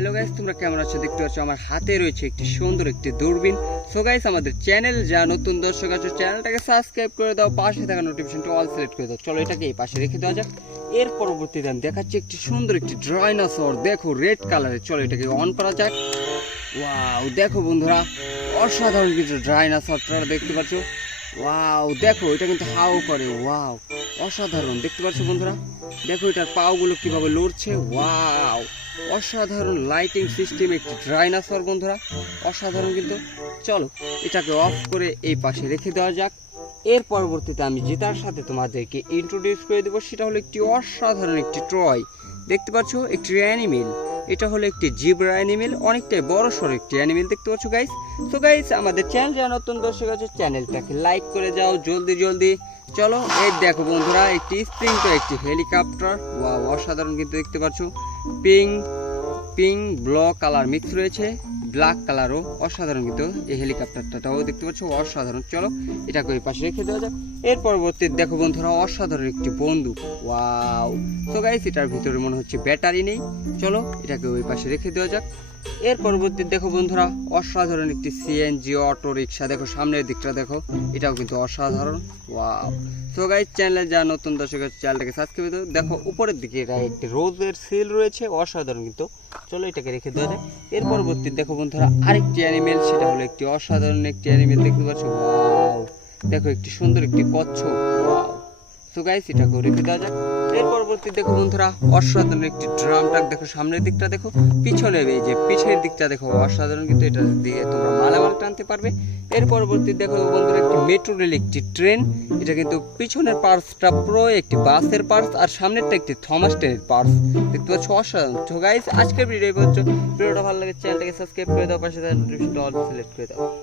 Hello guys, তোমরা কেমন আছো? দেখতে পাচ্ছ আমার হাতে রয়েছে একটি সুন্দর একটি দূরবীন। সো গাইস, আমাদের চ্যানেল যা নতুন দর্শক আছো চ্যানেলটাকে সাবস্ক্রাইব করে দাও, পাশে থাকা নোটিফিকেশনটা অল সিলেক্ট করে দাও। চলো এটাকে এই পাশে রেখে দেওয়া যাক। এর পরবর্তীতে আমি দেখাচ্ছি একটি সুন্দর একটি ডাইনোসর, দেখো রেড কালারের। চলো এটাকে অন করা যাক। ওয়াও, দেখো বন্ধুরা, অসাধারণ কিছু ডাইনোসরটা দেখতে পাচ্ছ। ওয়াও, দেখো এটা কিন্তু হাউ করে। ওয়াও, অসাধারণ দেখতে পাচ্ছ বন্ধুরা। দেখো এটার পাগুলো কিভাবে লড়ছে। ওয়াও, অসাধারণ লাইটিং সিস্টেম একটি ডাইনোসর বন্ধুরা, অসাধারণ কিন্তু। চলো এটাকে অফ করে এই পাশে রেখে দেওয়া যাক। এর পরবর্তীতে আমি যেটার সাথে তোমাদেরকে ইন্ট্রোডিউস করে দেবো সেটা হলো একটি অসাধারণ একটি টয়। দেখতে পাচ্ছ একটি অ্যানিমেল। এটা হলো একটি জিব্রা অ্যানিমেল, অনেকটাই বড় সড়ো একটি অ্যানিমেল দেখতে পাচ্ছ গাইস। তো গাইস, আমাদের চ্যানেল যারা নতুন দর্শক আছে চ্যানেলটাকে লাইক করে যাও জলদি জলদি। চলো এই দেখো বন্ধুরা, একটি স্প্রিং তো একটি হেলিকপ্টার। ওয়াও, অসাধারণ কিন্তু দেখতে পাচ্ছ। পিঙ্ক ব্লক কালার মিক্স রয়েছে, ব্ল্যাক কালারও অসাধারণ কিন্তু এই হেলিকপ্টারটাও দেখতে পাচ্ছ, অসাধারণ। চলো এটাকে ওই পাশে রেখে দেওয়া যাক। এর পরবর্তী দেখো বন্ধুরা, অসাধারণ একটি বন্দুক। ওয়াও, তো গাইস এটার ভিতরে মনে হচ্ছে ব্যাটারি নেই। চলো এটাকে ওই পাশে রেখে দেওয়া যাক। এর পরবর্তী দেখো বন্ধুরা, অসাধারণ একটি সিএনজি অটো রিক্সা। দেখো সামনের দিকটা দেখো, এটাও কিন্তু অসাধারণ। ওয়াও, তো গাইস চ্যানেলে যা নতুন দর্শক আছে চ্যানেলটাকে সাবস্ক্রাইব করে দাও। দেখো উপরের দিকে এটা একটি রোজের সিল রয়েছে, অসাধারণ কিন্তু। চলো এটাকে রেখে দেওয়া যায়। এর পরবর্তী দেখো বন্ধুরা, আরেকটি অ্যানিমেল, সেটা হলো একটি অসাধারণ একটি অ্যানিমেল দেখতে পাচ্ছ। ওয়াও, দেখো একটি সুন্দর একটি কচ্ছপ। ওয়াও, তো গাইস এটাকেও রেখে দেওয়া যাক। এর পরবর্তী দেখো বন্ধুরা, অসাধারণ একটি ড্রাম ট্রাক। দেখো সামনের দিকটা দেখো, পিছনে এই যে পিছের দিকটা দেখো, অসাধারণ কিন্তু। এটা দিয়ে তোমরা মালামাল টানতে পারবে। এর পরবর্তী দেখো বন্ধুরা, একটি মেট্রো রেল একটি ট্রেন। এটা কিন্তু পিছনের পার্টসটা পুরো একটি বাসের পার্টস, আর সামনেরটা একটি থমাস ট্রেনের পার্টস দেখতে পাচ্ছ, অসাধারণ। তো গাইস আজকের ভিডিও পর্যন্ত। ভিডিওটা ভালো লাগে চ্যানেলটাকে সাবস্ক্রাইব করে দাও, পাশে নোটিফিকেশনটা অল সিলেক্ট করে দাও।